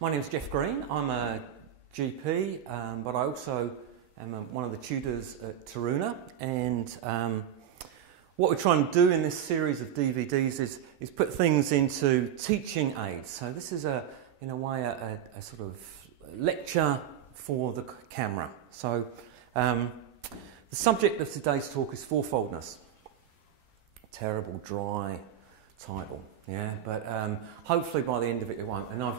My name is Jeff Green. I'm a GP, but I also am one of the tutors at Taruna. And what we're trying to do in this series of DVDs is put things into teaching aids. So this is, in a way, a sort of lecture for the camera. So the subject of today's talk is fourfoldness. Terrible, dry title, yeah, but hopefully by the end of it, it won't. And I've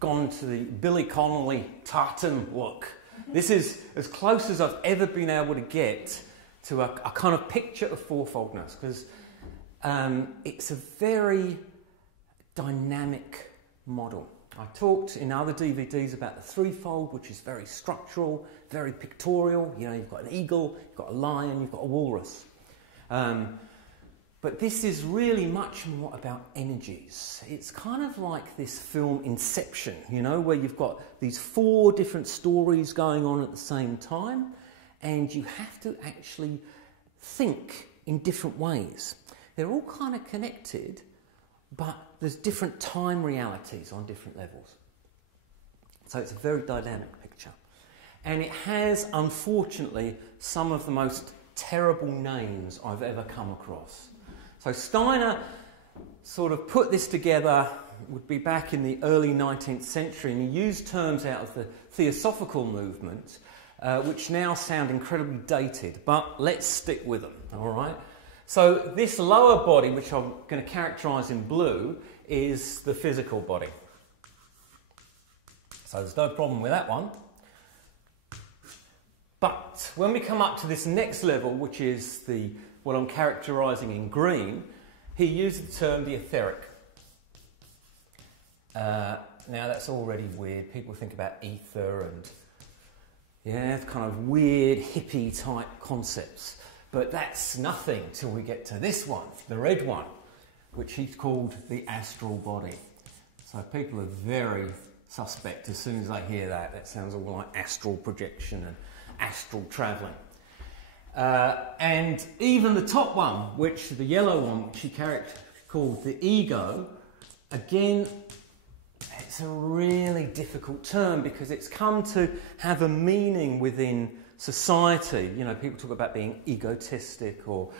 gone to the Billy Connolly tartan look. This is as close as I've ever been able to get to a kind of picture of fourfoldness, because it's a very dynamic model. I talked in other DVDs about the threefold, which is very structural, very pictorial. You know, you've got an eagle, you've got a lion, you've got a walrus. But this is really much more about energies. It's kind of like this film Inception, you know, where you've got these four different stories going on at the same time, and you have to actually think in different ways. They're all kind of connected, but there's different time realities on different levels. So it's a very dynamic picture. And it has, unfortunately, some of the most terrible names I've ever come across. So Steiner sort of put this together, would be back in the early 19th century, and he used terms out of the Theosophical movement, which now sound incredibly dated, but let's stick with them, all right? So this lower body, which I'm going to characterise in blue, is the physical body. So there's no problem with that one. But when we come up to this next level, which is what I'm characterising in green, he used the term the etheric. Now that's already weird. People think about ether and, yeah, kind of weird hippie type concepts. But that's nothing till we get to this one, the red one, which he's called the astral body. So people are very suspect as soon as they hear that. That sounds all like astral projection and astral travelling. And even the top one, the yellow one, which he called the ego, again, it's a really difficult term because it's come to have a meaning within society. You know, people talk about being egotistic or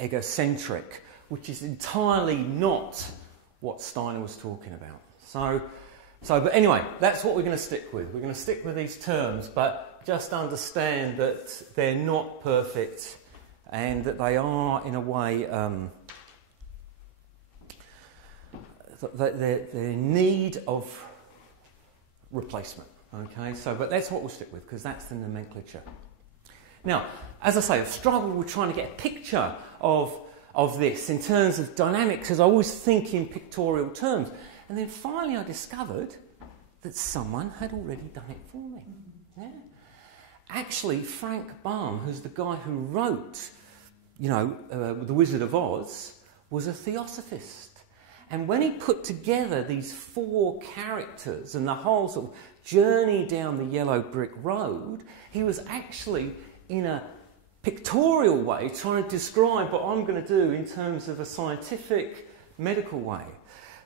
egocentric, which is entirely not what Steiner was talking about. But anyway, that's what we're going to stick with. We're going to stick with these terms, but just understand that they're not perfect and that they are, in a way, they're in need of replacement. Okay, but that's what we'll stick with, because that's the nomenclature. Now, as I say, I've struggled with trying to get a picture of this in terms of dynamics, because I always think in pictorial terms. And then finally I discovered that someone had already done it for me. Yeah. Actually, Frank Baum, who's the guy who wrote, The Wizard of Oz, was a theosophist. And when he put together these four characters and the whole sort of journey down the yellow brick road, he was actually, in a pictorial way, trying to describe what I'm going to do in terms of a scientific, medical way.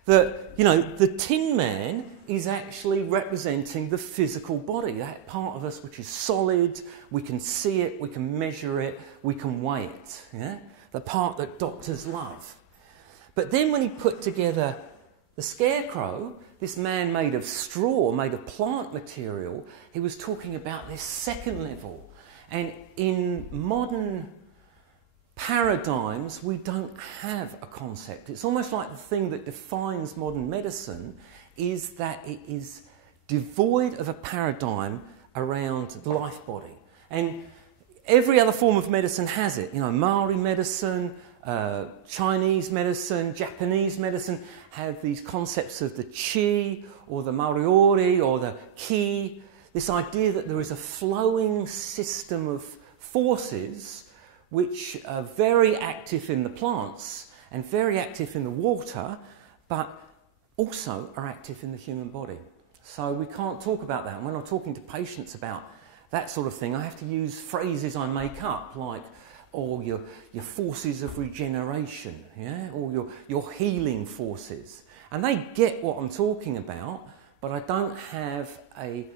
That, the Tin Man is actually representing the physical body, that part of us which is solid, we can see it, we can measure it, we can weigh it, yeah? The part that doctors love. But then when he put together the Scarecrow, this man made of straw, made of plant material, he was talking about this second level. And in modern paradigms, we don't have a concept. It's almost like the thing that defines modern medicine is that it is devoid of a paradigm around the life body. And every other form of medicine has it. Maori medicine, Chinese medicine, Japanese medicine have these concepts of the chi or the moriori or the ki, this idea that there is a flowing system of forces which are very active in the plants and very active in the water, but also are active in the human body. So we can't talk about that. And when I'm talking to patients about that sort of thing, I have to use phrases I make up, like, your forces of regeneration, yeah, or your healing forces. And they get what I'm talking about, but I don't have a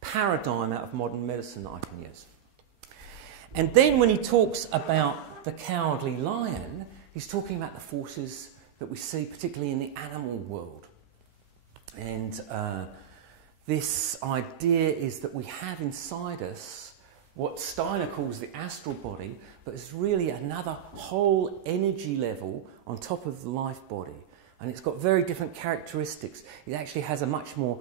paradigm out of modern medicine that I can use. And then when he talks about the cowardly lion, he's talking about the forces that we see, particularly in the animal world. And this idea is that we have inside us what Steiner calls the astral body, but it's really another whole energy level on top of the life body. And it's got very different characteristics. It actually has a much more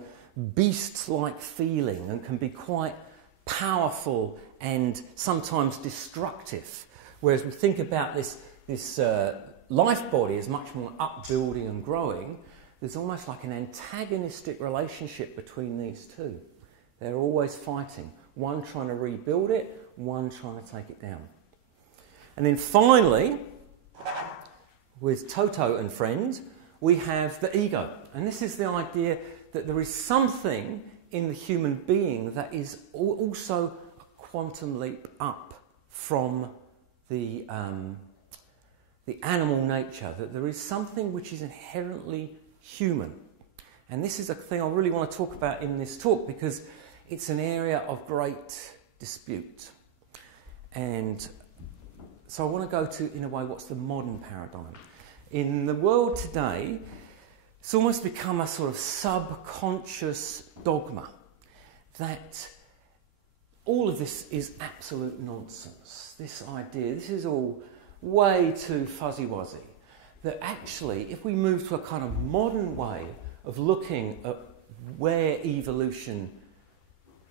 beast-like feeling and can be quite powerful and sometimes destructive. Whereas we think about this life body as much more upbuilding and growing, there's almost like an antagonistic relationship between these two. They're always fighting. One trying to rebuild it, one trying to take it down. And then finally, with Toto and friends, we have the ego. And this is the idea that there is something in the human being that is also a quantum leap up from the animal nature, that there is something which is inherently human. And this is a thing I really want to talk about in this talk because it's an area of great dispute. And so I want to go to, in a way, what's the modern paradigm. In the world today, it's almost become a sort of subconscious dogma that all of this is absolute nonsense. This idea, this is all way too fuzzy-wuzzy. That actually, if we move to a kind of modern way of looking at where evolution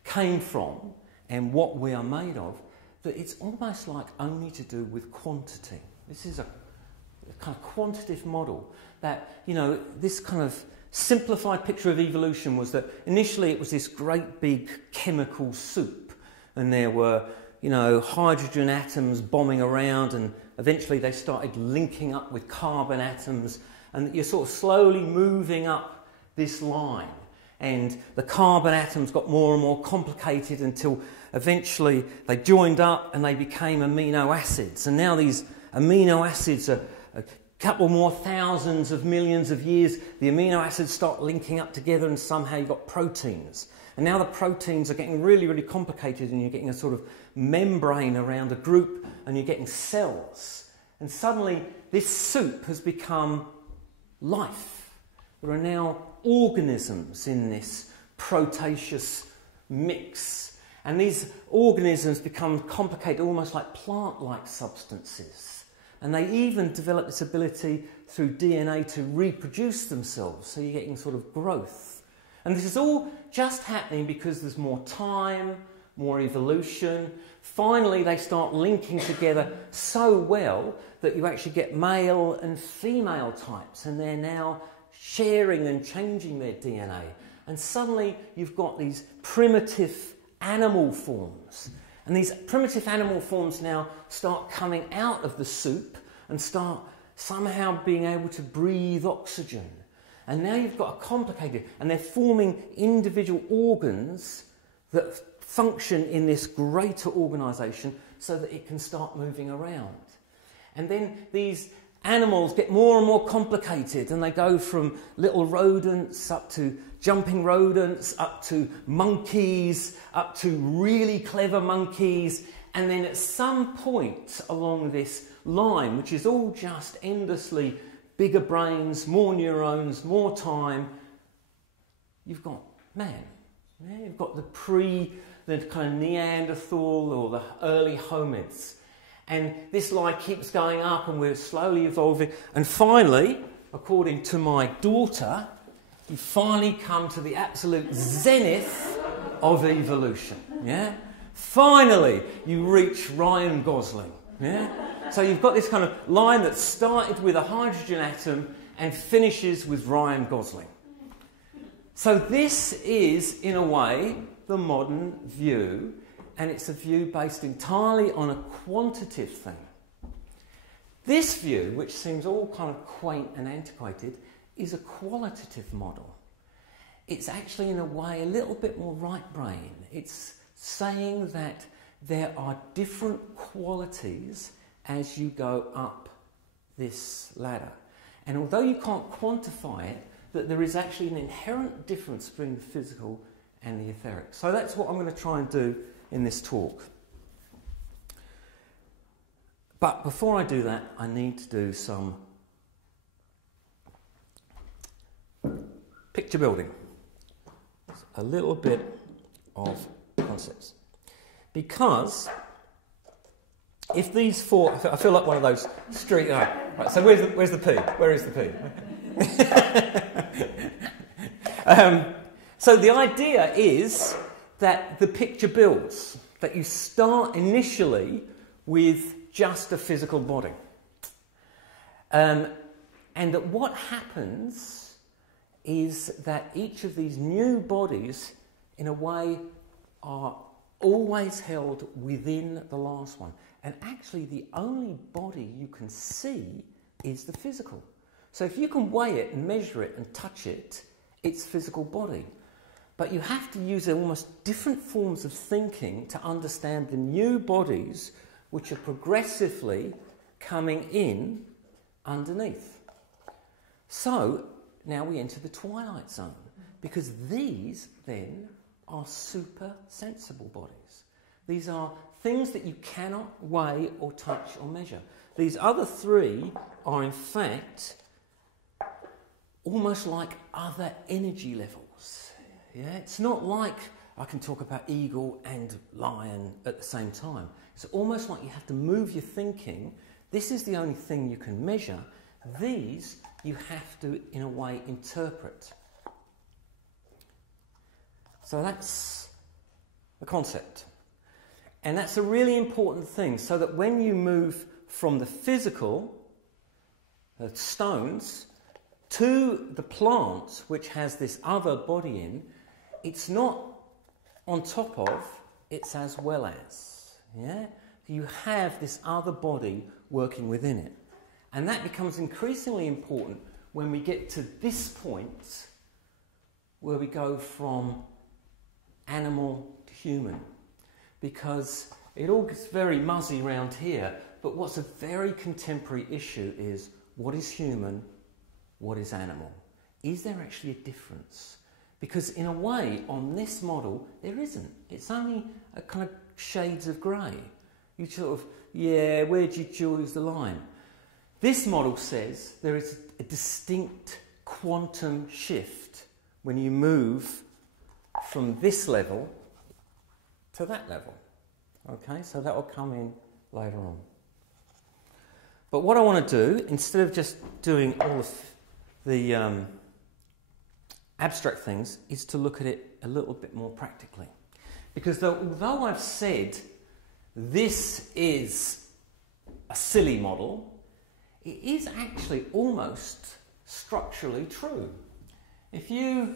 came from and what we are made of, that it's almost like only to do with quantity. This is a kind of quantitative model that, you know, this kind of simplified picture of evolution was that initially it was this great big chemical soup and there were, you know, hydrogen atoms bombing around and eventually they started linking up with carbon atoms and you're sort of slowly moving up this line. And the carbon atoms got more and more complicated until eventually they joined up and they became amino acids. And now these amino acids are a couple more thousands of millions of years. The amino acids start linking up together and somehow you've got proteins. And now the proteins are getting really, really complicated and you're getting a sort of membrane around a group and you're getting cells. And suddenly this soup has become life. There are now organisms in this proteaceous mix. And these organisms become complicated, almost like plant-like substances. And they even develop this ability through DNA to reproduce themselves. So you're getting sort of growth. And this is all just happening because there's more time, more evolution. Finally, they start linking together so well that you actually get male and female types. And they're now sharing and changing their DNA. And suddenly you've got these primitive animal forms. And these primitive animal forms now start coming out of the soup and start somehow being able to breathe oxygen. And now you've got a complicated, and they're forming individual organs that function in this greater organisation so that it can start moving around. And then these animals get more and more complicated and they go from little rodents up to jumping rodents, up to monkeys, up to really clever monkeys. And then at some point along this line, which is all just endlessly bigger brains, more neurons, more time, you've got man. Yeah, you've got the kind of Neanderthal or the early hominids. And this line keeps going up and we're slowly evolving. And finally, according to my daughter, you finally come to the absolute zenith of evolution. Yeah? Finally, you reach Ryan Gosling. Yeah? So you've got this kind of line that started with a hydrogen atom and finishes with Ryan Gosling. So this is, in a way, the modern view. And it's a view based entirely on a quantitative thing. This view, which seems all kind of quaint and antiquated, is a qualitative model. It's actually, in a way, a little bit more right brain. It's saying that there are different qualities as you go up this ladder. And although you can't quantify it, that there is actually an inherent difference between the physical and the etheric. So that's what I'm going to try and do in this talk. But before I do that, I need to do some picture building. A little bit of concepts. Because if these four, I feel like one of those street, right, so where's the P? Where is the P? So the idea is that the picture builds, that you start initially with just a physical body. And that what happens is that each of these new bodies, in a way, are always held within the last one. And actually, the only body you can see is the physical. So if you can weigh it and measure it and touch it, it's physical body. But you have to use almost different forms of thinking to understand the new bodies which are progressively coming in underneath. So now we enter the Twilight Zone, because these then are super sensible bodies. These are things that you cannot weigh or touch or measure. These other three are in fact almost like other energy levels. Yeah, it's not like I can talk about eagle and lion at the same time. It's almost like you have to move your thinking. This is the only thing you can measure. These you have to, in a way, interpret. So that's the concept. And that's a really important thing, so that when you move from the physical, the stones, to the plant, which has this other body in, it's not on top of, it's as well as. Yeah? You have this other body working within it. And that becomes increasingly important when we get to this point where we go from animal to human. Because it all gets very muzzy around here, but what's a very contemporary issue is what is human, what is animal? Is there actually a difference? Because in a way, on this model, there isn't. It's only a kind of shades of grey. You sort of, yeah, where do you choose the line? This model says there is a distinct quantum shift when you move from this level to that level. Okay, so that will come in later on. But what I want to do, instead of just doing all of the abstract things, is to look at it a little bit more practically. Because although I've said this is a silly model, it is actually almost structurally true. If you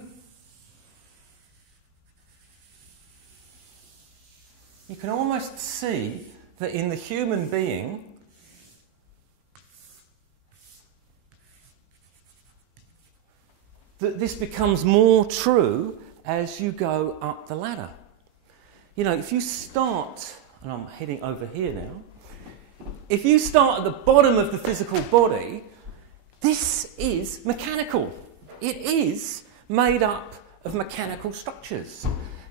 can almost see that in the human being, that this becomes more true as you go up the ladder. You know, if you start, and I'm heading over here now, if you start at the bottom of the physical body, this is mechanical. It is made up of mechanical structures.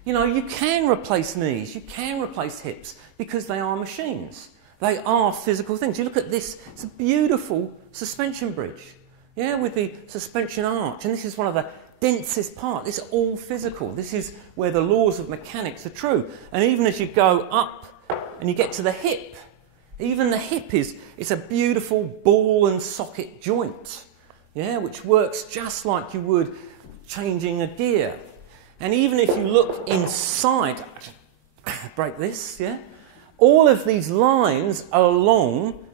You know, you can replace knees, you can replace hips, because they are machines. They are physical things. You look at this, it's a beautiful suspension bridge, yeah, with the suspension arch, and this is one of the densest parts. This is all physical. This is where the laws of mechanics are true. And even as you go up and you get to the hip, even the hip it's a beautiful ball and socket joint, yeah, which works just like you would changing a gear. And even if you look inside, break this, yeah, all of these lines are along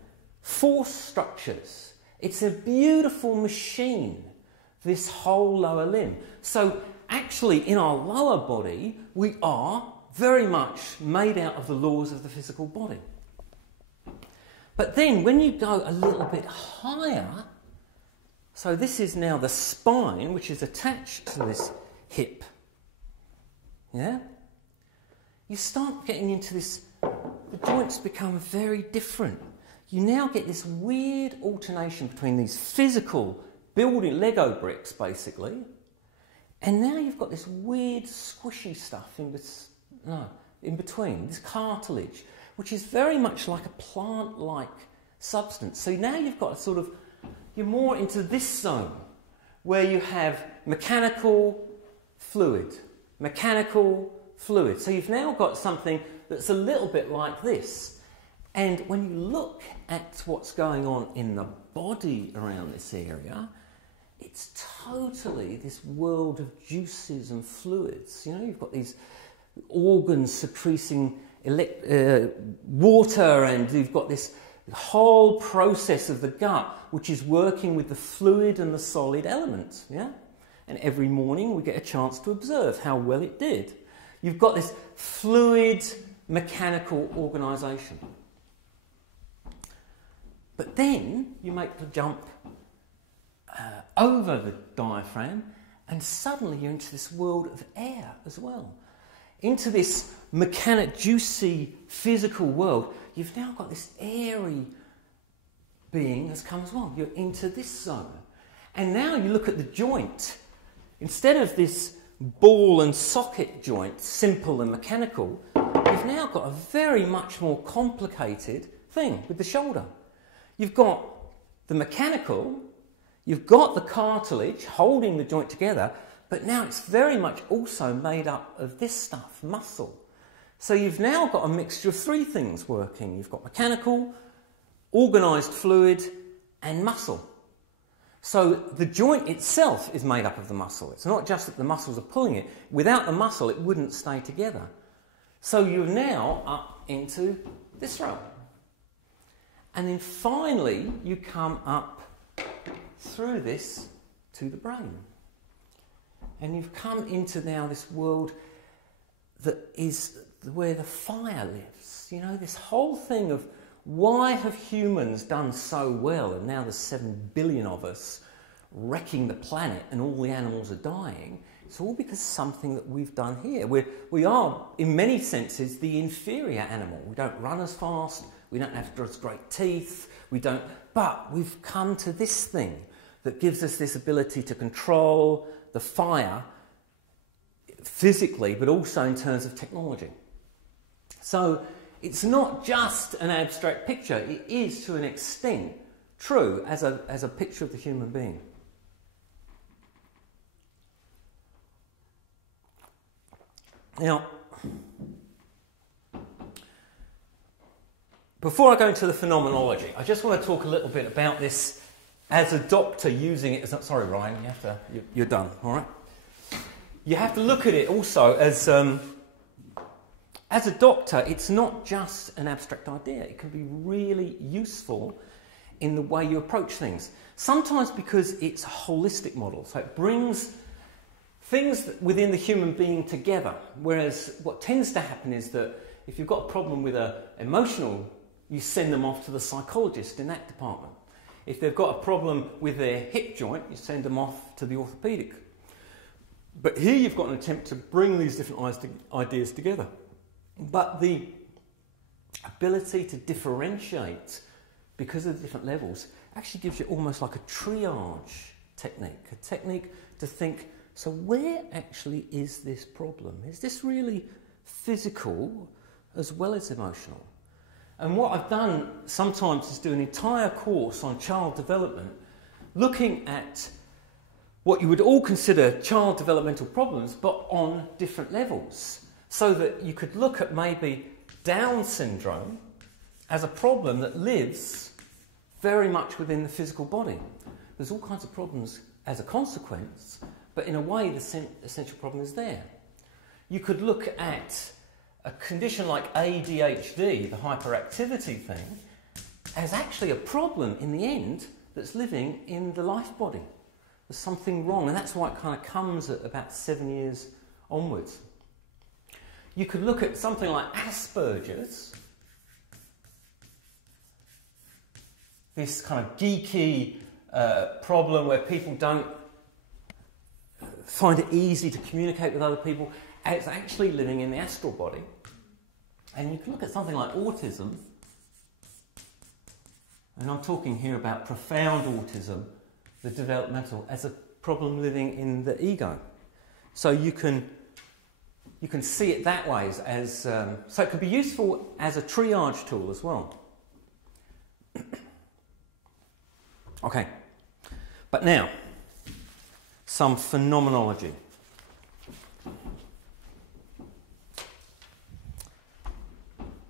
force structures. It's a beautiful machine, this whole lower limb. So actually in our lower body, we are very much made out of the laws of the physical body. But then when you go a little bit higher, so this is now the spine, which is attached to this hip, yeah, you start getting into this, the joints become very different. You now get this weird alternation between these physical building Lego bricks, basically. And now you've got this weird squishy stuff in between, this cartilage, which is very much like a plant-like substance. So now you've got a sort of, you're more into this zone, where you have mechanical fluid. So you've now got something that's a little bit like this. And when you look at what's going on in the body around this area, it's totally this world of juices and fluids. You know, you've got these organs secreting water, and you've got this whole process of the gut which is working with the fluid and the solid elements. Yeah? And every morning we get a chance to observe how well it did. You've got this fluid mechanical organisation. But then you make the jump over the diaphragm, and suddenly you're into this world of air as well. Into this mechanic, juicy, physical world, you've now got this airy being that's come as well. You're into this zone. And now you look at the joint. Instead of this ball and socket joint, simple and mechanical, you've now got a very much more complicated thing with the shoulder. You've got the mechanical, you've got the cartilage holding the joint together, but now it's very much also made up of this stuff, muscle. So you've now got a mixture of three things working. You've got mechanical, organised fluid, and muscle. So the joint itself is made up of the muscle. It's not just that the muscles are pulling it. Without the muscle, it wouldn't stay together. So you're now up into this row. And then finally, you come up through this to the brain. And you've come into now this world that is where the fire lives. You know, this whole thing of why have humans done so well, and now there's 7 billion of us wrecking the planet and all the animals are dying. It's all because something that we've done here. We are, in many senses, the inferior animal. We don't run as fast, we don't have as great teeth, but we've come to this thing that gives us this ability to control the fire physically, but also in terms of technology. So it's not just an abstract picture, it is to an extent true as a picture of the human being. Now, before I go into the phenomenology, I just want to talk a little bit about this as a doctor using it as... Sorry, Ryan, you're done, all right? You have to look at it also as a doctor, it's not just an abstract idea. It can be really useful in the way you approach things. Sometimes because it's a holistic model, so it brings things within the human being together. Whereas what tends to happen is that if you've got a problem with an emotional, you send them off to the psychologist in that department. If they've got a problem with their hip joint, you send them off to the orthopaedic. But here you've got an attempt to bring these different ideas together. But the ability to differentiate because of the different levels actually gives you almost like a triage technique, a technique to think, so where actually is this problem? Is this really physical as well as emotional? And what I've done sometimes is do an entire course on child development, looking at what you would all consider child developmental problems, but on different levels. So that you could look at maybe Down syndrome as a problem that lives very much within the physical body. There's all kinds of problems as a consequence, but in a way the essential problem is there. You could look at a condition like ADHD, the hyperactivity thing, as actually a problem in the end that's living in the life body. There's something wrong, and that's why it kind of comes at about 7 years onwards. You could look at something like Asperger's, this kind of geeky problem where people don't find it easy to communicate with other people, and it's actually living in the astral body. And you can look at something like autism, and I'm talking here about profound autism the developmental, as a problem living in the ego. So you can see it that way as so it can be useful as a triage tool as well. Okay, but now some phenomenology.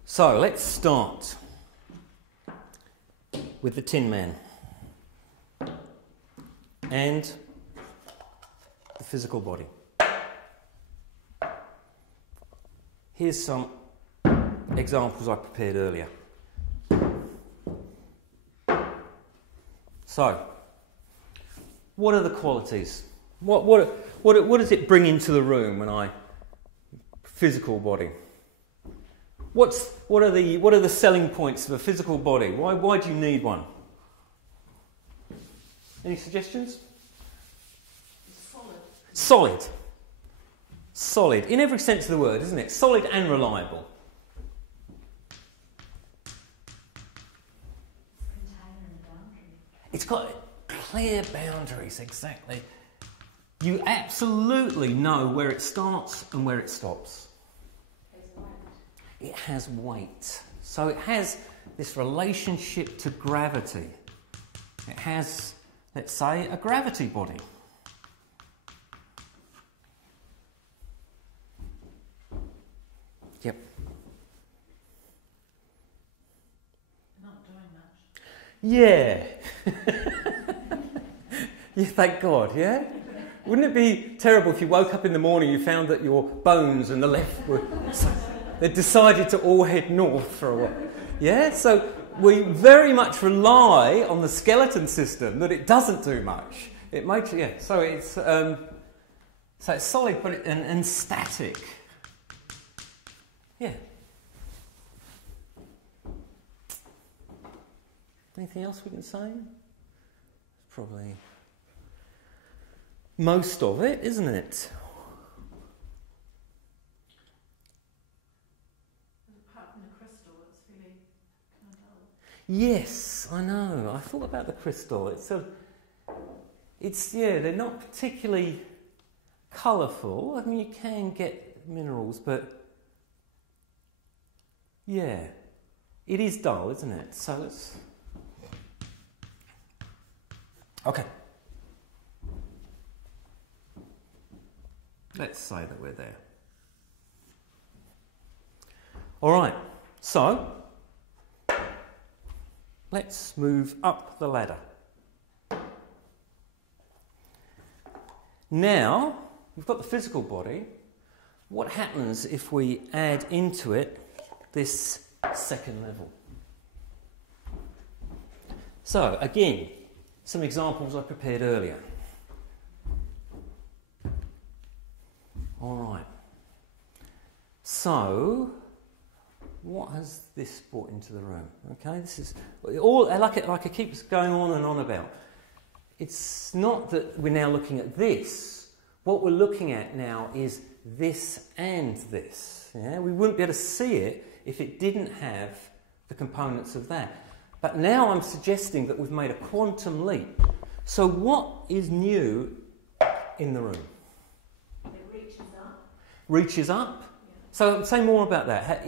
So let's start with the Tin Man and the physical body. Here's some examples I prepared earlier. So, what are the qualities? What does it bring into the room when I physical body? What are the selling points of a physical body? Why do you need one? Any suggestions? Solid in every sense of the word, isn't it? Solid and reliable. It's got clear boundaries, exactly. You absolutely know where it starts and where it stops. It has weight. So it has this relationship to gravity. It has, let's say, a gravity body. Yep. Not doing much. Yeah. Yeah, thank God, yeah? Wouldn't it be terrible if you woke up in the morning and you found that your bones and the left were... They decided to all head north for a while. Yeah, so we very much rely on the skeleton system that it doesn't do much. It makes, yeah. So it's solid, but and static. Yeah. Anything else we can say? Probably most of it, isn't it? Yes, I know. I thought about the crystal. They're not particularly colourful. I mean, you can get minerals, but yeah, it is dull, isn't it? So it's okay. Let's say that we're there. All right. So. Let's move up the ladder. Now, we've got the physical body. What happens if we add into it this second level? So, again, some examples I prepared earlier. All right. So, what has this brought into the room? Okay, this is all like it keeps going on and on about. It's not that we're now looking at this. What we're looking at now is this and this. Yeah? We wouldn't be able to see it if it didn't have the components of that. But now I'm suggesting that we've made a quantum leap. So what is new in the room? It reaches up. Reaches up? Yeah. So say more about that.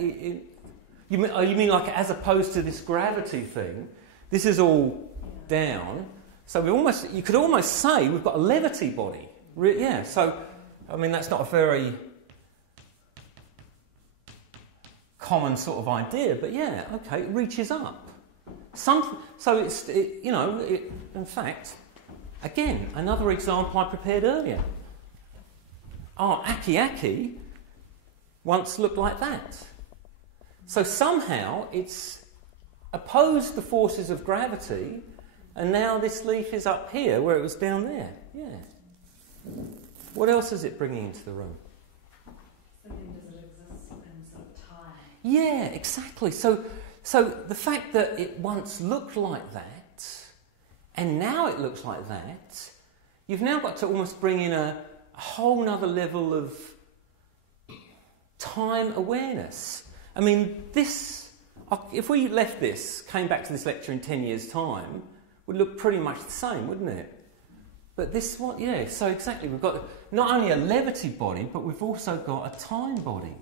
You mean like as opposed to this gravity thing, this is all down. So you could almost say we've got a levity body. Yeah, so, I mean, that's not a very common sort of idea, but yeah, okay, it reaches up. In fact, again, another example I prepared earlier. Aki once looked like that. So somehow it's opposed the forces of gravity, and now this leaf is up here where it was down there. Yeah. What else is it bringing into the room? Something does it exist in sort of time? Yeah, exactly. So the fact that it once looked like that, and now it looks like that, you've now got to almost bring in a whole nother level of time awareness. I mean, if we left this, came back to this lecture in 10 years' time, would look pretty much the same, wouldn't it? But this one, yeah, so exactly, we've got not only a levity body, but we've also got a time body.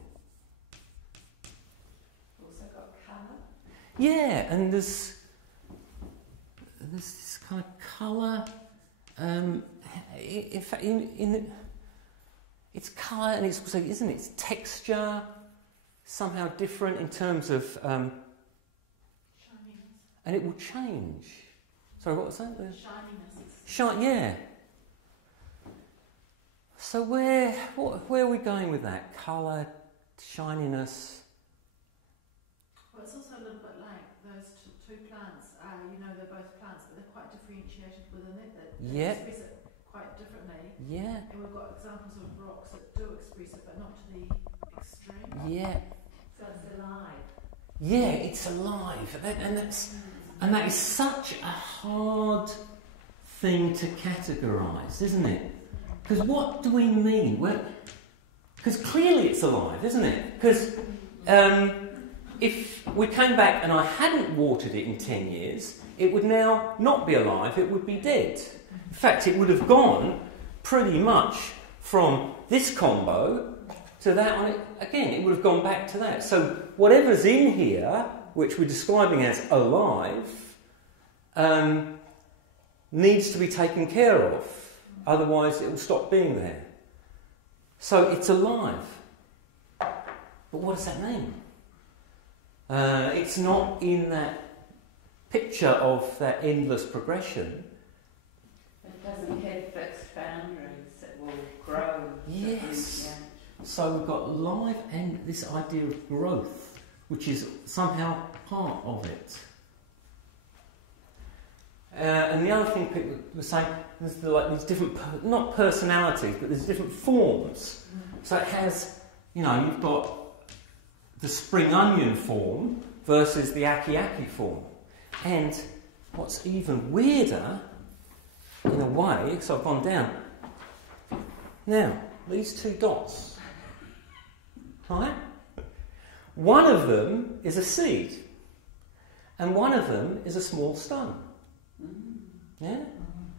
Also got colour. Yeah, and there's this kind of colour. In fact, it's colour, and it's also, isn't it? It's texture, somehow different in terms of, Shininess. and it will change. Sorry, what was that? Shininess. Yeah. So where are we going with that? Colour, shininess. Well, it's also a little bit like those two plants. You know, they're both plants, but they're quite differentiated within it. They express it quite differently. Yeah. And we've got examples of rocks that do express it, but not to the extreme. Yeah. So it's alive. Yeah, it's alive, and that is such a hard thing to categorise, isn't it? Because what do we mean? Because clearly it's alive, isn't it? Because if we came back and I hadn't watered it in 10 years, it would now not be alive, it would be dead. In fact, it would have gone pretty much from this combo to that one. Again, it would have gone back to that. So whatever's in here, which we're describing as alive, needs to be taken care of. Otherwise, it will stop being there. So it's alive. But what does that mean? It's not in that picture of that endless progression. It doesn't have fixed boundaries, it will grow. Yes. So we've got life and this idea of growth, which is somehow part of it. And the other thing people were saying, there's these different, not personalities, but there's different forms. So it has, you've got the spring onion form versus the aki form. And what's even weirder, in a way, because I've gone down, now, these two dots, right? One of them is a seed, and one of them is a small stone. Yeah?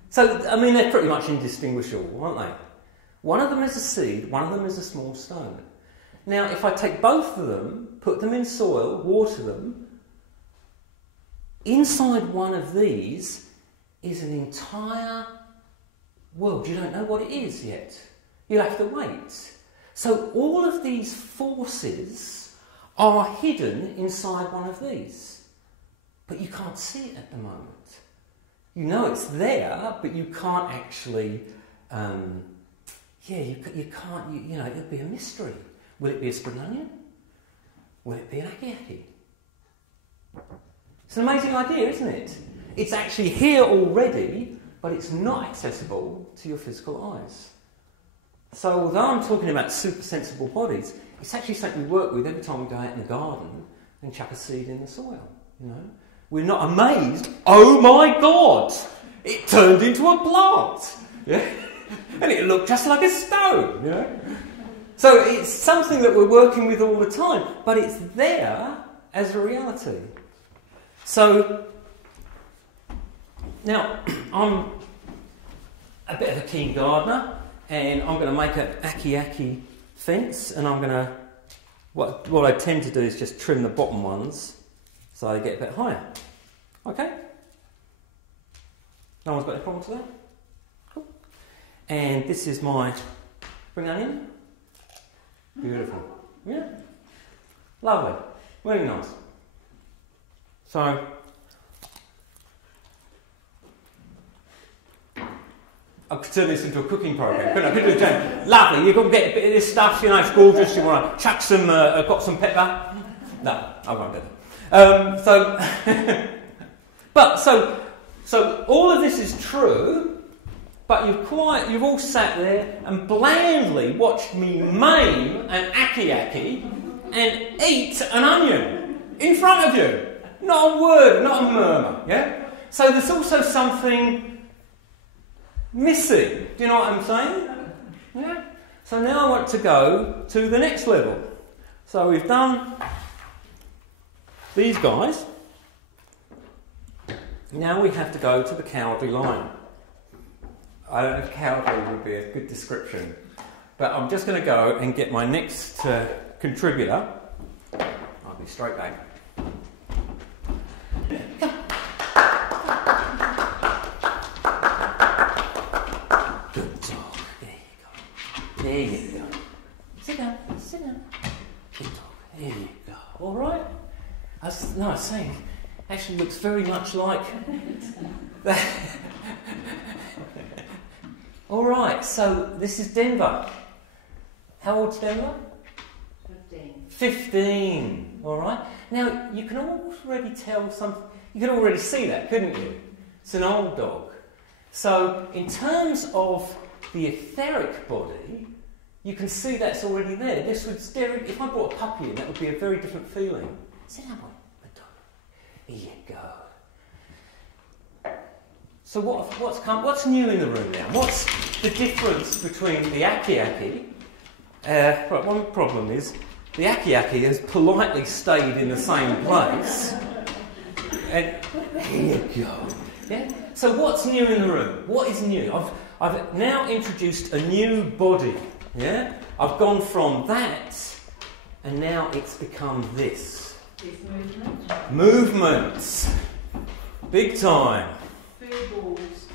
So, they're pretty much indistinguishable, aren't they? One of them is a seed, one of them is a small stone. Now, if I take both of them, put them in soil, water them, inside one of these is an entire world. You don't know what it is yet. You have to wait. So all of these forces are hidden inside one of these. But you can't see it at the moment. You know it's there, but you can't actually, you can't, it'll be a mystery. Will it be a spring onion? Will it be an aki? It's an amazing idea, isn't it? It's actually here already, but it's not accessible to your physical eyes. So although I'm talking about super sensible bodies, it's actually something we work with every time we go out in the garden and chuck a seed in the soil, We're not amazed, oh my God, it turned into a plant, and it looked just like a stone, So it's something that we're working with all the time, but it's there as a reality. So, now, I'm a bit of a keen gardener, and I'm going to make an aki fence, and I'm going to, what I tend to do is just trim the bottom ones so they get a bit higher. Okay? No one's got any problems with that? Cool. And this is my spring onion. Beautiful. Yeah? Lovely. Really nice. So, I could turn this into a cooking program, couldn't I? Could do it. Lovely, you've got to get a bit of this stuff, it's gorgeous. You want to chuck some, got some pepper? No, I won't do that. So all of this is true, but you've all sat there and blandly watched me maim an aki and eat an onion in front of you. Not a word, not a murmur, yeah? So there's also something missing. Do you know what I'm saying? Yeah? So now I want to go to the next level. So we've done these guys. Now we have to go to the cowardly lion. I don't know if cowardly would be a good description. But I'm just going to go and get my next contributor. I'll be straight back. Good dog. There you go. There you go. Sit down. Sit down. Good dog. There you go. All right. I was saying, actually looks very much like that. All right. So this is Denver. How old's Denver? 15. 15. All right. Now you can already tell something. You could already see that, couldn't you? It's an old dog. So in terms of the etheric body, you can see that's already there. This would if I brought a puppy in, that would be a very different feeling. Sit down, boy. Good dog. Here you go. So what's new in the room now? What's the difference between the aki-aki? Right, one problem is the aki-aki has politely stayed in the same place. And here you go. Yeah? So what's new in the room? What is new? I've now introduced a new body. Yeah? I've gone from that, and now it's become this. It's movement. Movements. Big time. Food balls.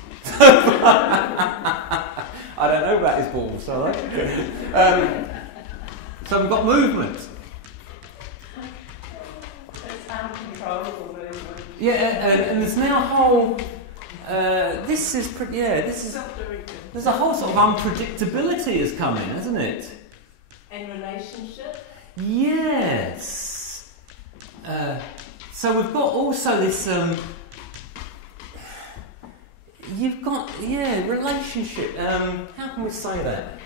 I don't know about his balls, are they? So we've got movement. It's uncontrollable movement. Yeah, and there's now a whole. This is pretty. Yeah, this is. There's a whole sort of unpredictability has come in, hasn't it? And relationship. Yes. So we've got also this. You've got relationship. How can we say that?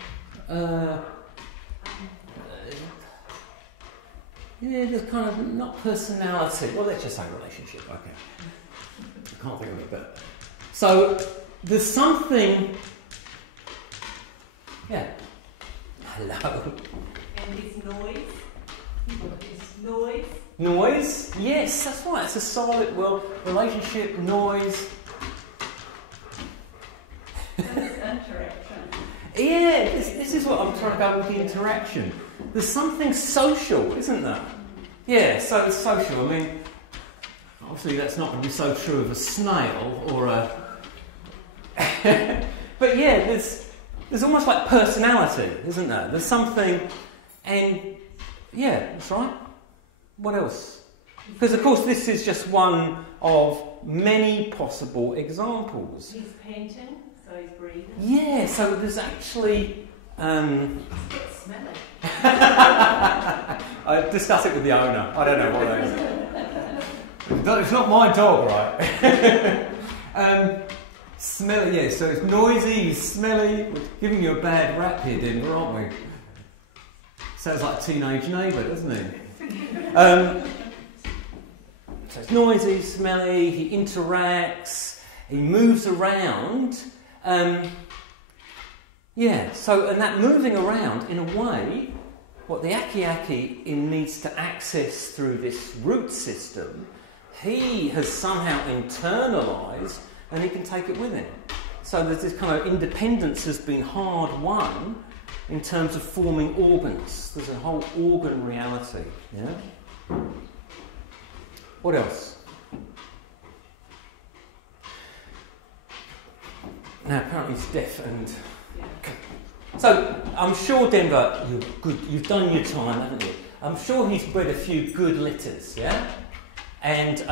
There's kind of not personality. Well, let's just say relationship. Okay. I can't think of it, but so there's something. Yeah. Hello. And there's noise. There's noise. Noise. Yes, that's right. It's a solid. Well, relationship, noise. Interaction. Yeah, this is what I'm trying to go with the interaction. There's something social, isn't there? Yeah, so it's social. I mean, obviously that's not going to be so true of a snail or a... But yeah, there's almost like personality, isn't there? There's something, and yeah, that's right. What else? Because of course this is just one of many possible examples. He's painting. So he's breathing. Yeah, so there's actually... It's a bit smelly. I discuss it with the owner. I don't know what that is. It's not my dog, right? Smelly, yeah, so it's noisy, smelly. We're giving you a bad rap here, Denver, aren't we? Sounds like a teenage neighbour, doesn't it? So it's noisy, smelly, he interacts, he moves around. And that moving around, in a way, what the aki-aki needs to access through this root system, he has somehow internalised and he can take it with him. So there's this kind of independence has been hard won in terms of forming organs. There's a whole organ reality. Yeah. What else? Now apparently it's deaf and... So I'm sure Denver, you've done your time, haven't you? I'm sure he's bred a few good litters, yeah? And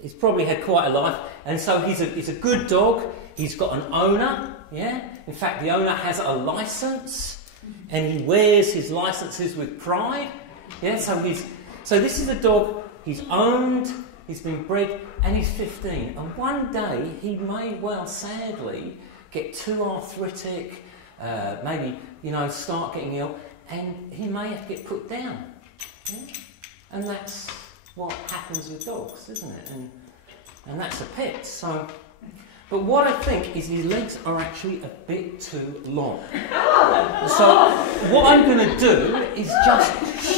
he's probably had quite a life. And so he's a good dog. He's got an owner, yeah? In fact, the owner has a licence and he wears his licences with pride. Yeah, so this is a dog he's owned, he's been bred, and he's 15. And one day he may well, sadly, get too arthritic, maybe, start getting ill, and he may have to get put down. Yeah? And that's what happens with dogs, isn't it? And that's a pet. So, but what I think is his legs are actually a bit too long. So what I'm going to do is just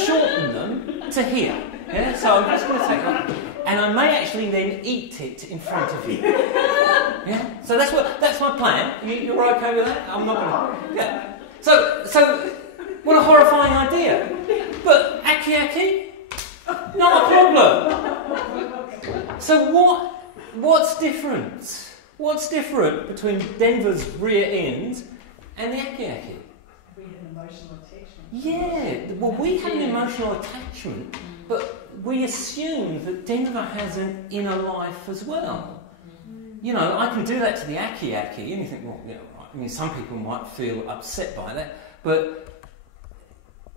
shorten them to here. Yeah? So I'm just going to take one, and I may actually then eat it in front of you. Yeah. So that's my plan. You're okay with that? I'm not going to. Yeah. So what a horrifying idea. But aki, not a problem. So what's different? What's different between Denver's rear end and the aki? We have an emotional attachment. Yeah, well, we have an emotional attachment, but we assume that Denver has an inner life as well. You know, I can do that to the aki, and you think, well, yeah, right. I mean, some people might feel upset by that, but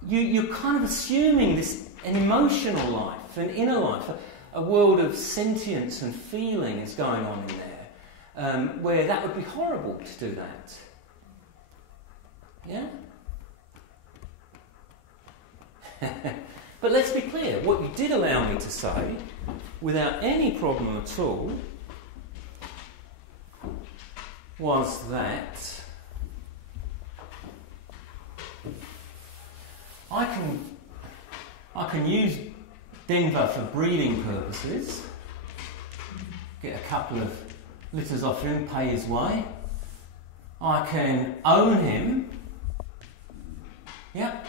you're kind of assuming an emotional life, an inner life, a world of sentience and feeling is going on in there, where that would be horrible to do that. Yeah? But let's be clear, what you did allow me to say, without any problem at all, was that I can use Denver for breeding purposes, get a couple of litters off him, pay his way. I can own him. Yep.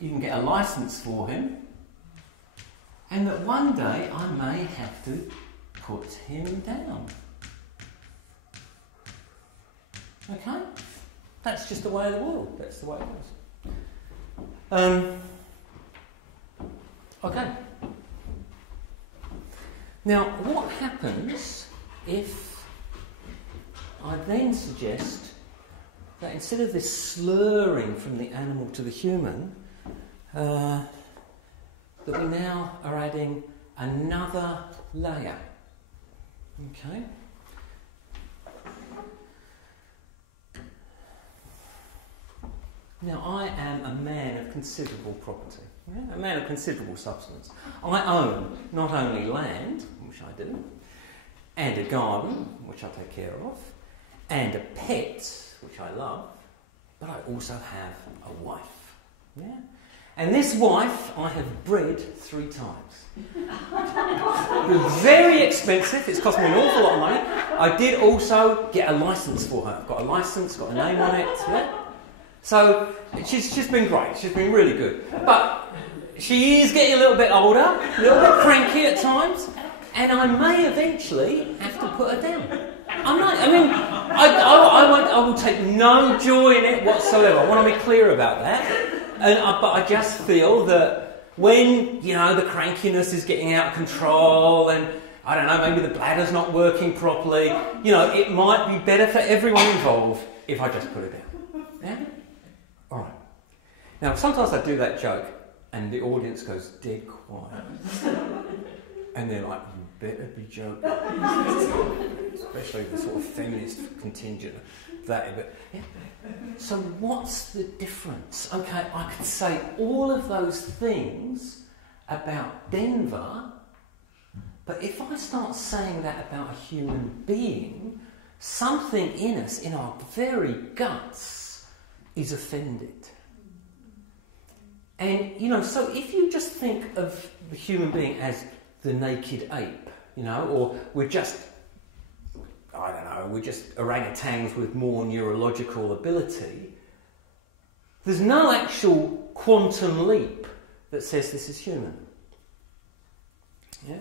You can get a license for him, and that one day I may have to put him down. Okay? That's just the way of the world. That's the way it goes. Okay. Now, what happens if I then suggest that instead of this slurring from the animal to the human, that we now are adding another layer. Okay? Now, I am a man of considerable property, a man of considerable substance. I own not only land, which I do, and a garden, which I take care of, and a pet, which I love, but I also have a wife. Yeah? And this wife I have bred 3 times. Very expensive, it's cost me an awful lot of money. I did also get a license for her. I've got a license, got a name on it. Yeah? So she's been great, she's been really good. But she is getting a little bit older, a little bit cranky at times, and I may eventually have to put her down. I will take no joy in it whatsoever. I want to be clear about that. But I just feel that when, the crankiness is getting out of control and, I don't know, maybe the bladder's not working properly, it might be better for everyone involved if I just put her down. Yeah? All right. Now, sometimes I do that joke and the audience goes dead quiet. And they're like, you better be joking. Especially the sort of feminist contingent of that. But, yeah. So what's the difference? Okay, I could say all of those things about Denver, but if I start saying that about a human being, something in us, in our very guts, is offended. And, so if you just think of the human being as the naked ape, or we're just orangutans with more neurological ability, there's no actual quantum leap that says this is human. Yeah?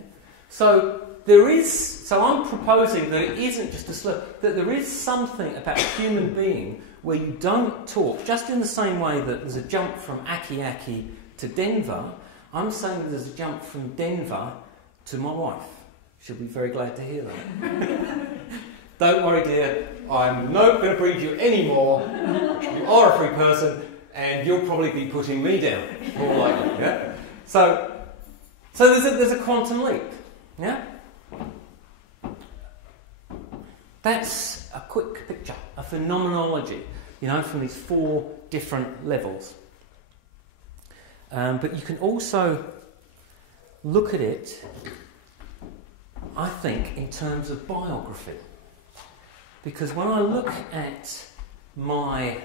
So I'm proposing that it isn't just a slur, that there is something about a human being where you don't talk, just in the same way that there's a jump from Aki to Denver. I'm saying that there's a jump from Denver to my wife. She'll be very glad to hear that. Don't worry, dear, I'm not going to breed you anymore. You are a free person, and you'll probably be putting me down, more likely. Yeah? So there's a quantum leap. Yeah? That's a quick picture, a phenomenology, from these 4 different levels. But you can also look at it, I think, in terms of biography. Because when I look at my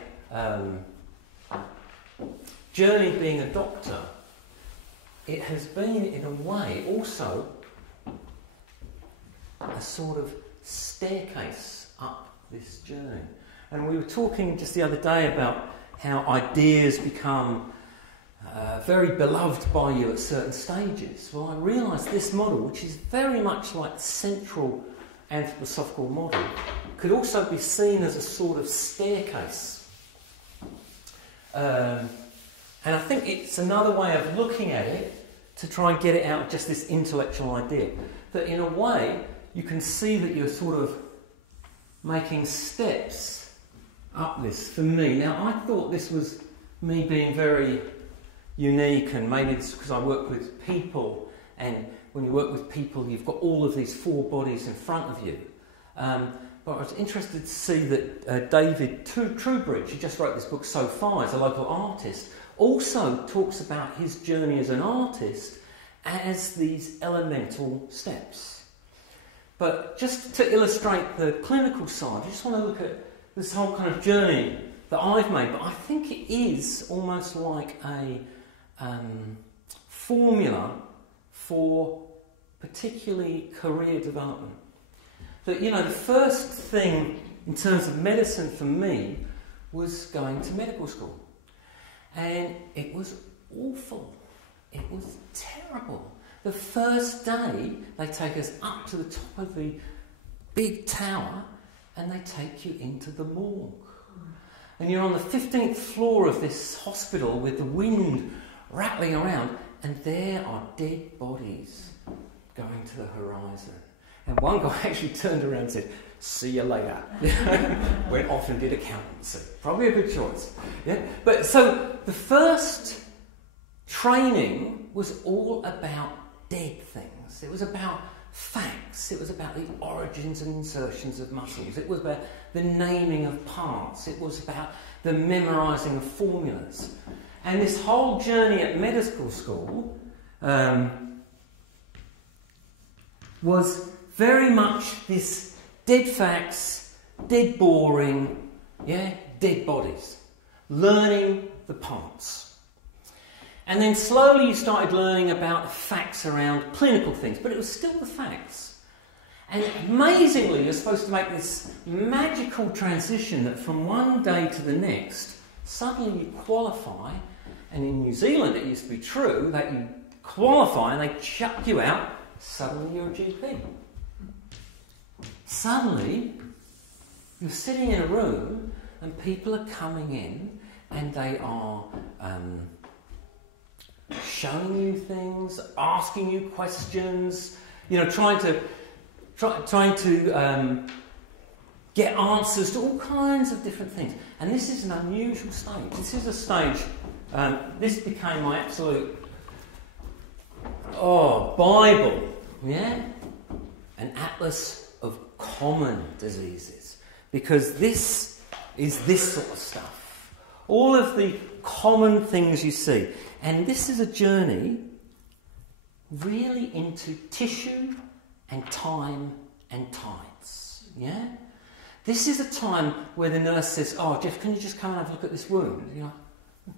journey being a doctor, it has been, in a way, also a sort of staircase up this journey. And we were talking just the other day about how ideas become very beloved by you at certain stages. Well, I realised this model, which is very much like the central anthroposophical model, could also be seen as a sort of staircase. And I think it's another way of looking at it to try and get it out of just this intellectual idea. That in a way, you can see that you're sort of making steps up this for me. Now, I thought this was me being very unique, and maybe it's because I work with people, and when you work with people, you've got all of these four bodies in front of you. But I was interested to see that David Trubridge, who just wrote this book So Far, as a local artist, also talks about his journey as an artist as these elemental steps. But just to illustrate the clinical side, I just want to look at this whole kind of journey that I've made. But I think it is almost like a formula for particularly career development. That, you know, the first thing in terms of medicine for me was going to medical school. And it was awful. It was terrible. The first day, they take us up to the top of the big tower and they take you into the morgue. And you're on the 15th floor of this hospital with the wind rattling around, and there are dead bodies going to the horizon. And one guy actually turned around and said, "See you later." Went off and did accountancy. Probably a good choice. Yeah? But so the first training was all about dead things. It was about facts. It was about the origins and insertions of muscles. It was about the naming of parts. It was about the memorising of formulas. And this whole journey at medical school was very much this dead facts, dead boring, dead bodies. Learning the parts. And then slowly you started learning about the facts around clinical things, but it was still the facts. And amazingly, you're supposed to make this magical transition that from one day to the next, suddenly you qualify, and in New Zealand it used to be true that you qualify and they chuck you out, suddenly you're a GP. Suddenly, you're sitting in a room and people are coming in and they are showing you things, asking you questions, trying to get answers to all kinds of different things. And this is an unusual stage. This is a stage, this became my absolute Bible, an atlas of common diseases, because this is this sort of stuff. All of the common things you see. And this is a journey really into tissue and time and tides. Yeah? This is a time where the nurse says, "Oh, Jeff, can you just come and have a look at this wound?" And you're like,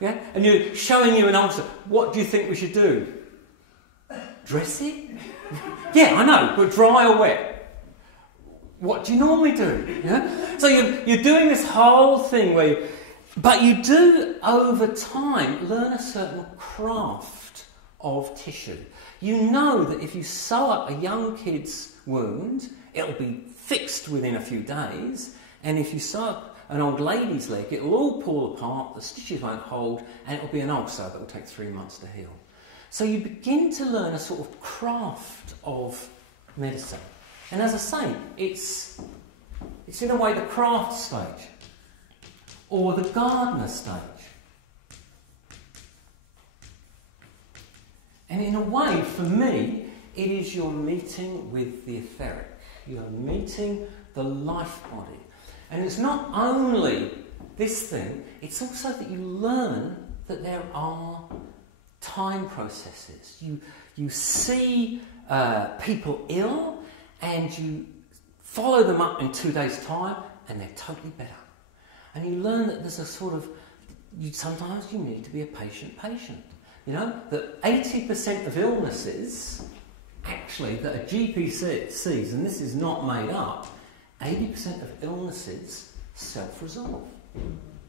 yeah? And you're showing you an ulcer. What do you think we should do? Dress it? Yeah, I know, but dry or wet? What do you normally do? Yeah? So you're doing this whole thing but you do, over time, learn a certain craft of tissue. You know that if you sew up a young kid's wound, it'll be fixed within a few days, and if you sew up an old lady's leg, it'll all pull apart, the stitches won't hold, and it'll be an ulcer that will take 3 months to heal. So you begin to learn a sort of craft of medicine. And as I say, it's in a way the craft stage, or the gardener stage. And in a way, for me, it is your meeting with the etheric. You're meeting the life body. And it's not only this thing, it's also that you learn that there are time processes. You see people ill and you follow them up in 2 days' time and they're totally better. And you learn that there's a sort of, sometimes you need to be a patient. That 80% of illnesses, actually, that a GP sees, and this is not made up, 80% of illnesses self-resolve.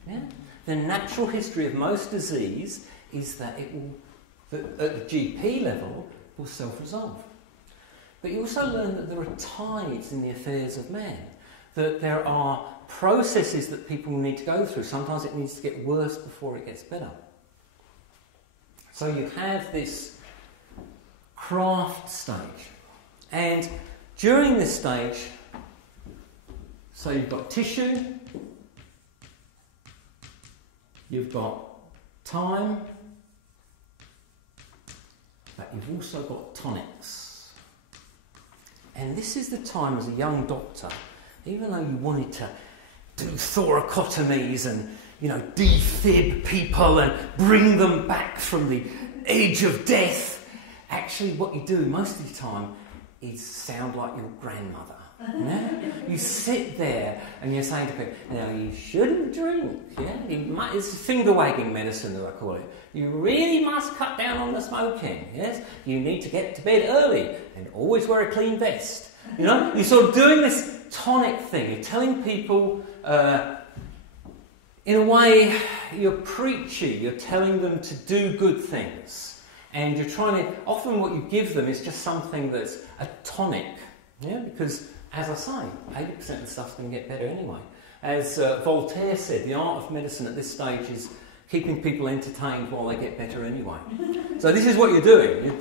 Yeah? The natural history of most disease is that it will, at the GP level, will self-resolve. But you also learn that there are tides in the affairs of man, that there are processes that people need to go through. Sometimes it needs to get worse before it gets better. So you have this craft stage. And during this stage, so you've got tissue, you've got time, but you've also got tonics. And this is the time as a young doctor, even though you wanted to do thoracotomies and, defib people and bring them back from the edge of death, actually what you do most of the time is sound like your grandmother. You sit there and you're saying to people, now you shouldn't drink, it's finger-wagging medicine that I call it. You really must cut down on the smoking, yes? You need to get to bed early and always wear a clean vest. You're sort of doing this tonic thing. You're telling people, in a way, you're preachy. You're telling them to do good things. And you're trying to, often what you give them is just something that's a tonic, because, as I say, 80% of the stuff's going to get better anyway. As Voltaire said, the art of medicine at this stage is keeping people entertained while they get better anyway. So this is what you're doing.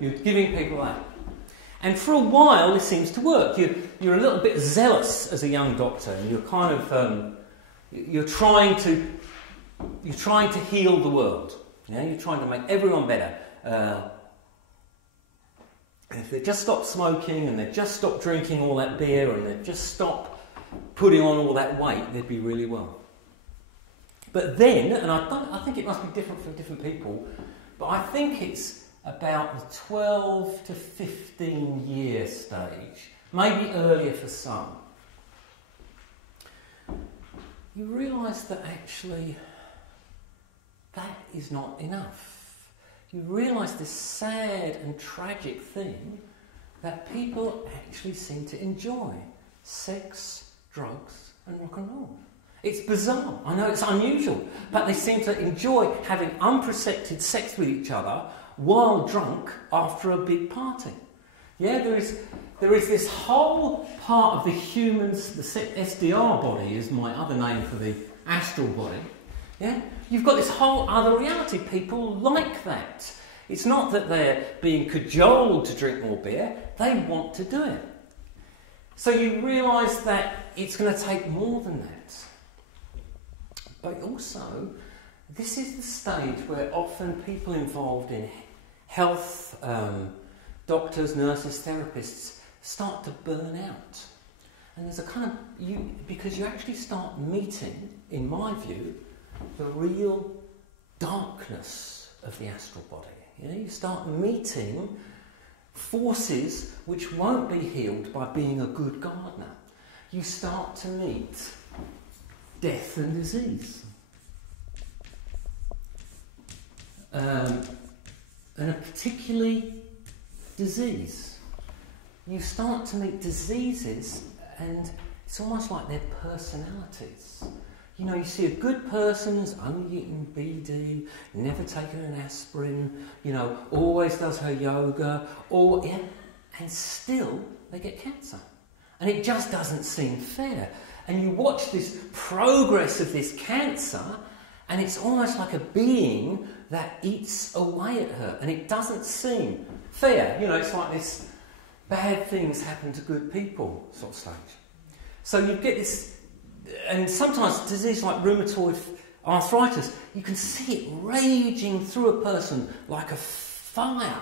You're giving people that. And for a while, this seems to work. You're a little bit zealous as a young doctor, and you're kind of you're trying to heal the world. You're trying to make everyone better. If they just stop smoking and they just stop drinking all that beer and they just stop putting on all that weight, they'd be really well. But then, and I think it must be different for different people, but I think it's about the 12 to 15 year stage, maybe earlier for some. You realise that actually that is not enough. You realise this sad and tragic thing that people actually seem to enjoy: sex, drugs and rock and roll. It's bizarre, I know it's unusual, but they seem to enjoy having unprotected sex with each other while drunk after a big party. There is this whole part of the humans, the SDR body is my other name for the astral body. You've got this whole other reality. People like that. It's not that they're being cajoled to drink more beer, they want to do it. So you realise that it's going to take more than that. But also, this is the stage where often people involved in health, doctors, nurses, therapists, start to burn out. And there's a kind of, because you actually start meeting, in my view, the real darkness of the astral body. You start meeting forces which won't be healed by being a good gardener. You start to meet death and disease. And a particularly disease. You start to meet diseases and it's almost like their personalities. You see a good person who's only eating BD, never taken an aspirin, always does her yoga, and still they get cancer. And it just doesn't seem fair. And you watch this progress of this cancer, and it's almost like a being that eats away at her, and it doesn't seem fair. It's like this bad things happen to good people sort of stage. So you get this, and sometimes disease like rheumatoid arthritis, you can see it raging through a person like a fire,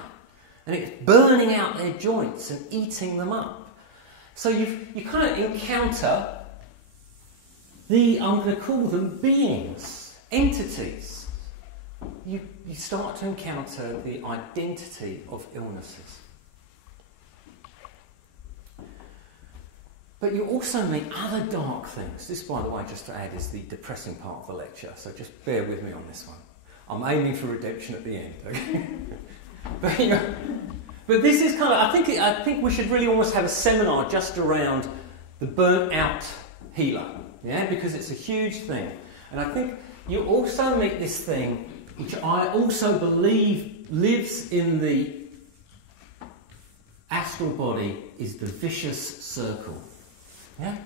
and it's burning out their joints and eating them up. So you kind of encounter I'm going to call them beings, entities. You start to encounter the identity of illnesses. But you also meet other dark things. This, by the way, just to add, is the depressing part of the lecture, so just bear with me on this one. I'm aiming for redemption at the end, okay? But this is kind of, I think we should really almost have a seminar just around the burnt out healer, yeah, because it's a huge thing. And I think you also meet this thing, which I also believe lives in the astral body, is the vicious circle. Yeah?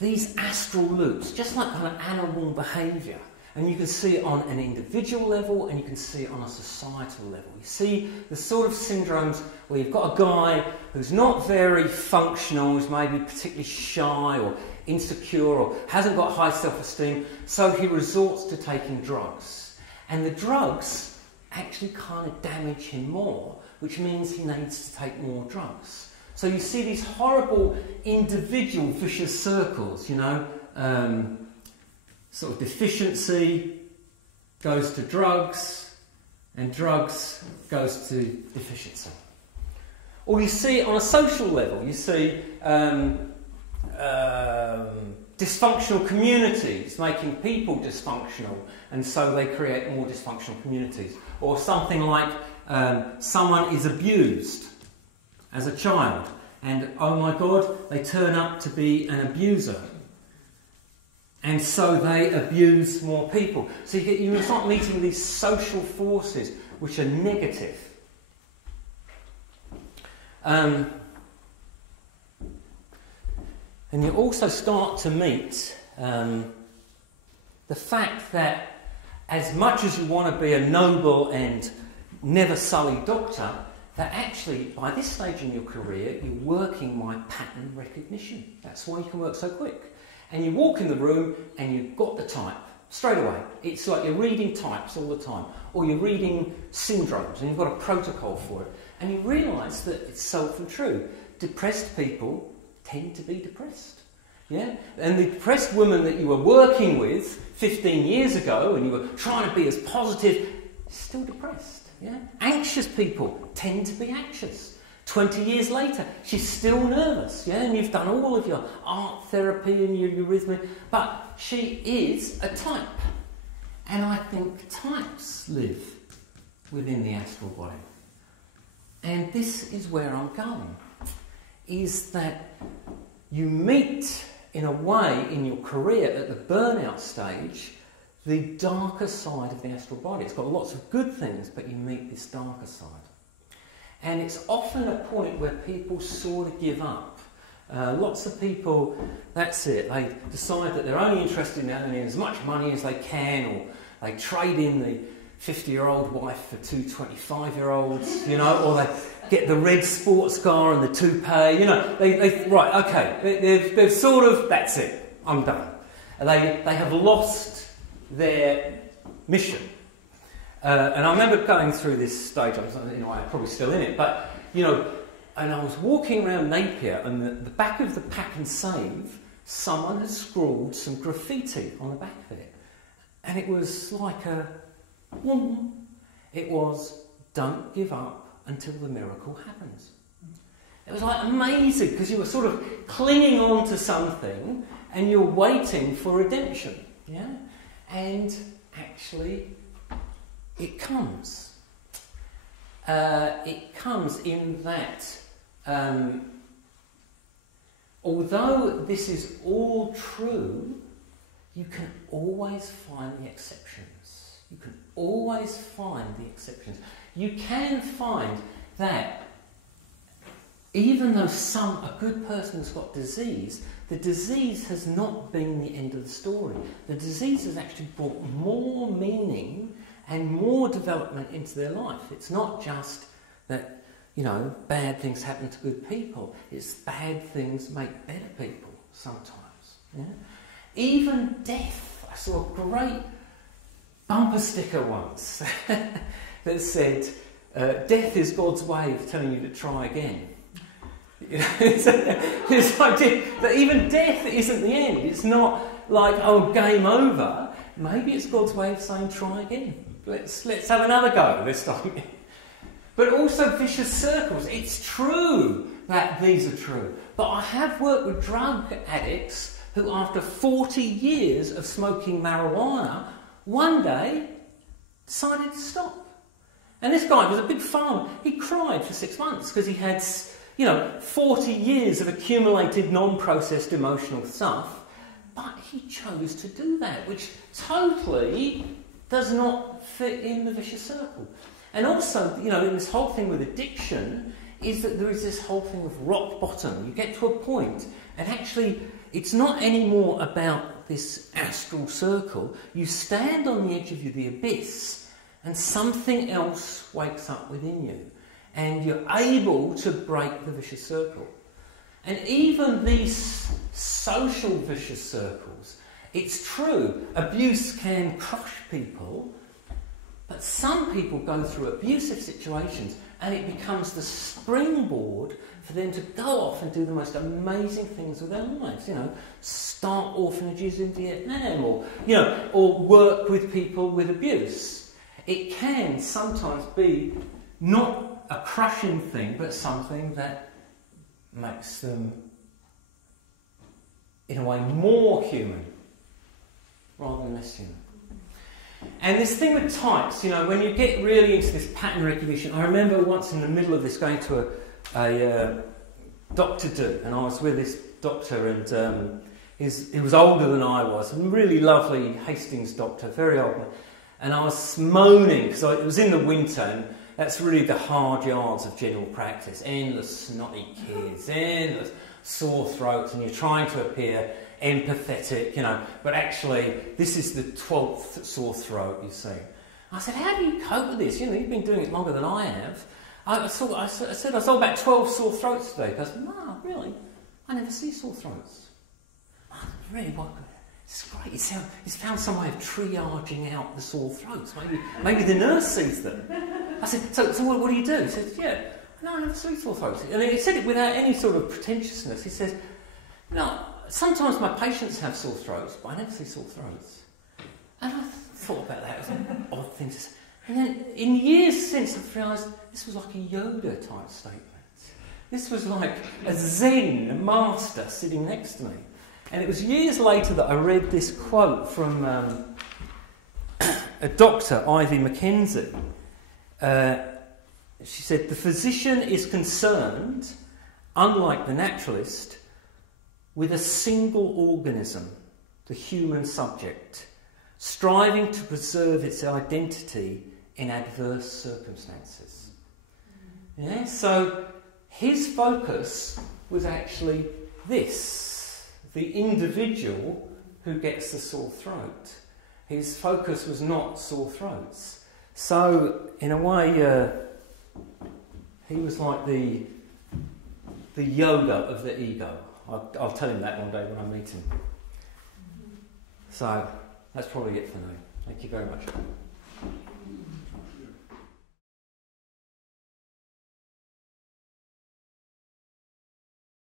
These astral loops, just like kind of animal behaviour, and you can see it on an individual level and you can see it on a societal level. You see the sort of syndromes where you've got a guy who's not very functional, who's maybe particularly shy or insecure or hasn't got high self-esteem, so he resorts to taking drugs. And the drugs actually kind of damage him more, which means he needs to take more drugs. So you see these horrible individual vicious circles, you know, sort of deficiency goes to drugs, and drugs goes to deficiency. Or you see it on a social level. You see dysfunctional communities making people dysfunctional, and so they create more dysfunctional communities. Or something like someone is abused as a child, and oh my God, they turn up to be an abuser. And so they abuse more people. So you start meeting these social forces which are negative. And you also start to meet the fact that as much as you want to be a noble and never sullied doctor, that actually by this stage in your career you're working by pattern recognition. That's why you can work so quick. And you walk in the room and you've got the type straight away. It's like you're reading types all the time, or you're reading syndromes and you've got a protocol for it. And you realise that it's self and true. Depressed people tend to be depressed. Yeah? And the depressed woman that you were working with 15 years ago and you were trying to be as positive, is still depressed. Yeah? Anxious people tend to be anxious. 20 years later, she's still nervous, yeah, and you've done all of your art therapy and your eurythmy, but she is a type. And I think types live within the astral body. And this is where I'm going, is that you meet, in a way, in your career at the burnout stage, the darker side of the astral body. It's got lots of good things, but you meet this darker side. And it's often a point where people sort of give up. Lots of people, that's it, they decide that they're only interested in earning as much money as they can, or they trade in the 50-year-old wife for two 25-year-olds, you know, or they get the red sports car and the toupee, you know, right, okay, they've sort of, that's it, I'm done. And they have lost their mission. And I remember going through this stage, I'm probably still in it, but, you know, and I was walking around Napier, and the back of the Pack and Save, someone had scrawled some graffiti on the back of it. And it was like it was, don't give up until the miracle happens. It was like amazing, because you were sort of clinging on to something, and you're waiting for redemption, yeah? And actually, it comes. It comes in that, although this is all true, you can always find the exceptions. You can always find the exceptions. You can find that even though a good person has got disease, the disease has not been the end of the story. The disease has actually brought more meaning and more development into their life. It's not just that, you know, bad things happen to good people. It's bad things make better people sometimes. Yeah? Even death. I saw a great bumper sticker once that said, death is God's way of telling you to try again. You know, it's like that even death isn't the end. It's not like, oh, game over. Maybe it's God's way of saying try again. Let's have another go this time. But also vicious circles. It's true that these are true. But I have worked with drug addicts who, after 40 years of smoking marijuana, one day decided to stop. And this guy was a big farmer. He cried for 6 months because he had 40 years of accumulated non-processed emotional stuff, but he chose to do that, which totally does not fit in the vicious circle. And also, in this whole thing with addiction, is that there is this whole thing of rock bottom. You get to a point, and actually, it's not anymore about this astral circle. You stand on the edge of the abyss, and something else wakes up within you, and you're able to break the vicious circle. And even these social vicious circles, it's true, abuse can crush people, but some people go through abusive situations and it becomes the springboard for them to go off and do the most amazing things with their lives. Start orphanages in Vietnam, or work with people with abuse. It can sometimes be not a crushing thing, but something that makes them, in a way, more human rather than less human. And this thing with types, when you get really into this pattern recognition, I remember once in the middle of this going to a doctor do, and I was with this doctor, and he was older than I was, a really lovely Hastings doctor, very old, and I was moaning, because it was in the winter, and that's really the hard yards of general practice, endless snotty kids, endless sore throats, and you're trying to appear empathetic, but actually this is the 12th sore throat, you see. I said, how do you cope with this? You've been doing it longer than I have. I said I saw about 12 sore throats today. He goes, no, really? I never see sore throats. I said, really? What? It's great. He's found some way of triaging out the sore throats. Maybe the nurse sees them. I said, so what do you do? He says, yeah, no, I never see sore throats. And he said it without any sort of pretentiousness. He says, no, sometimes my patients have sore throats, but I never see sore throats. And I thought about that. It was an odd thing to say. And then in years since, I've realised this was like a Yoda type statement. This was like a Zen master sitting next to me. And it was years later that I read this quote from a doctor, Ivy Mackenzie. She said, the physician is concerned, unlike the naturalist, with a single organism, the human subject, striving to preserve its identity in adverse circumstances. Yeah, so his focus was actually this, the individual who gets the sore throat. His focus was not sore throats. So, in a way, he was like the Yoda of the ego. I'll tell him that one day when I meet him. So, that's probably it for now. Thank you very much.